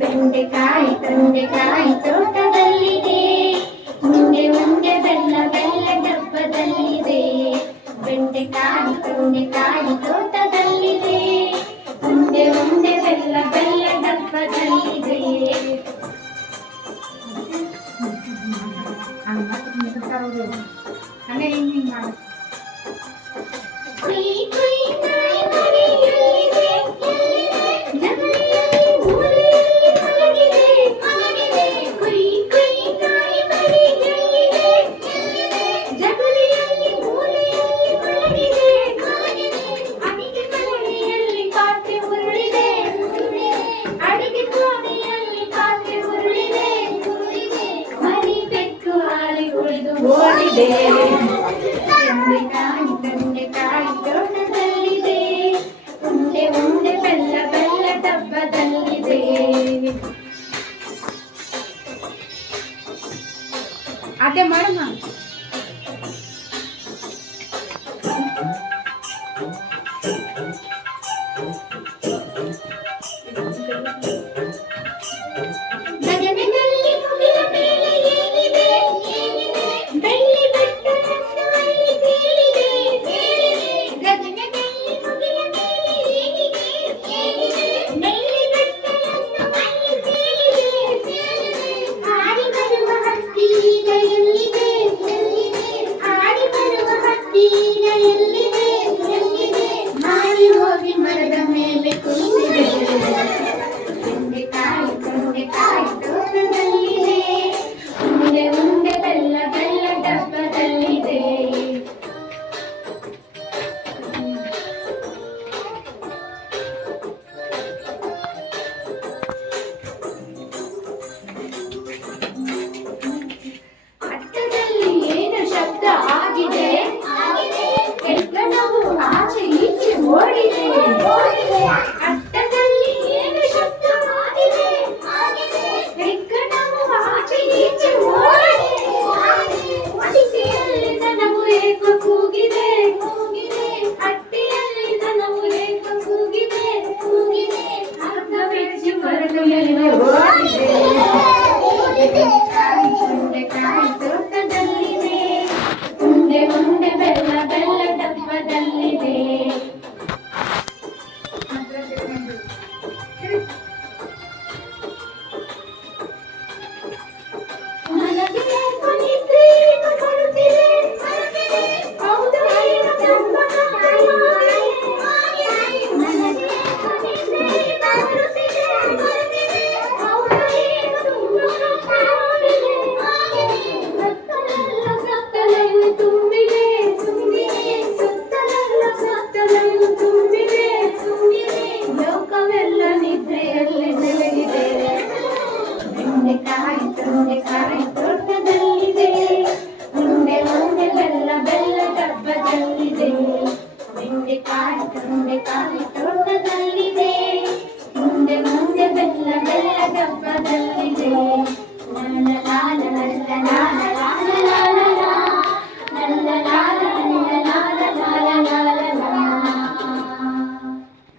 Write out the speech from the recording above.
ಬೆಂಡೆಕಾಯಿ ತೊಂಡೆಕಾಯಿ ತೋಟದಲ್ಲಿದೆ, ಮುಂದೆ ಮುಂದೆ ಬೆಲ್ಲ ಬೆಲ್ಲ ಡಬ್ಬದಲ್ಲಿದೆ. ಬೆಂಡೆಕಾಯಿ ತೊಂಡೆಕಾಯಿ ತೋಟದಲ್ಲಿದೆ, ಮುಂದೆ ಮುಂದೆ ಬೆಲ್ಲ ಬೆಲ್ಲ ಡಬ್ಬದಲ್ಲಿದೆ. ಕುಯ್ ಕುಯ್ ನಾಯಿ ಮನೆಯಲ್ಲಿದೆ, ಜಗಲಿಯಲ್ಲಿ ಮೂಲೆಯಲ್ಲಿ ಮಲಗಿದೆ, ಮಲಗಿದೆ. ಕುಯ್ ಕುಯ್ ನಾಯಿ ಮನೆಯಲ್ಲಿದೆ, ಜಗಲಿಯಲ್ಲಿ ಮೂಲೆಯಲ್ಲಿ ಮಲಗಿದೆ, ಮಲಗಿದೆ. ಅಡಿಗೆ ಮನೆಯಲ್ಲಿ ಪಾತ್ರೆ ಉರುಳಿದೆ, ಅಡಿಗೆ ಕೋಣೆಯಲ್ಲಿ ಪಾತ್ರೆ ಉರುಳಿದೆ, ಮರಿ ಬೆಕ್ಕು ಹಾರಿ ಉಳಿದು ಓಡಿದೆ. ಬೆಂಡೆಕಾಯಿ ತೊಂಡೆಕಾಯಿ ತೋಟದಲ್ಲಿದೆ, ಉಂಡೆ ಉಂಡೆ ಬೆಲ್ಲ ಬೆಲ್ಲ ಡಬ್ಬದಲ್ಲಿದೆ. ಅದೇ ಮಾಡಮ್ಮ. ಗಗನದಲ್ಲಿ ಮುಗಿಲ ಮೇಲೆ ಏನಿದೆ, ಬೆಳ್ಳಿ ಬೆಟ್ಟವನ್ನು ಅಲ್ಲಿ ತೇಲಿದೆ, ಗಗನದಲ್ಲಿ ಮುಗಿಲ ಮೇಲೆ ಏನಿದೆ, ಬೆಳ್ಳಿ ಬೆಟ್ಟವನ್ನು ಅಲ್ಲಿ ತೇಲಿದೆ. ಹಾರಿ ಬರುವ ಹಕ್ಕಿ ಈಗ ಎಲ್ಲಿದೆ, ಹಾರಿ ಬರುವ ಹಕ್ಕಿ ಈಗ ಎಲ್ಲಿದೆ, ಹಾರಿ ಹೋಗಿ ಮರದ ಮೇಲೆ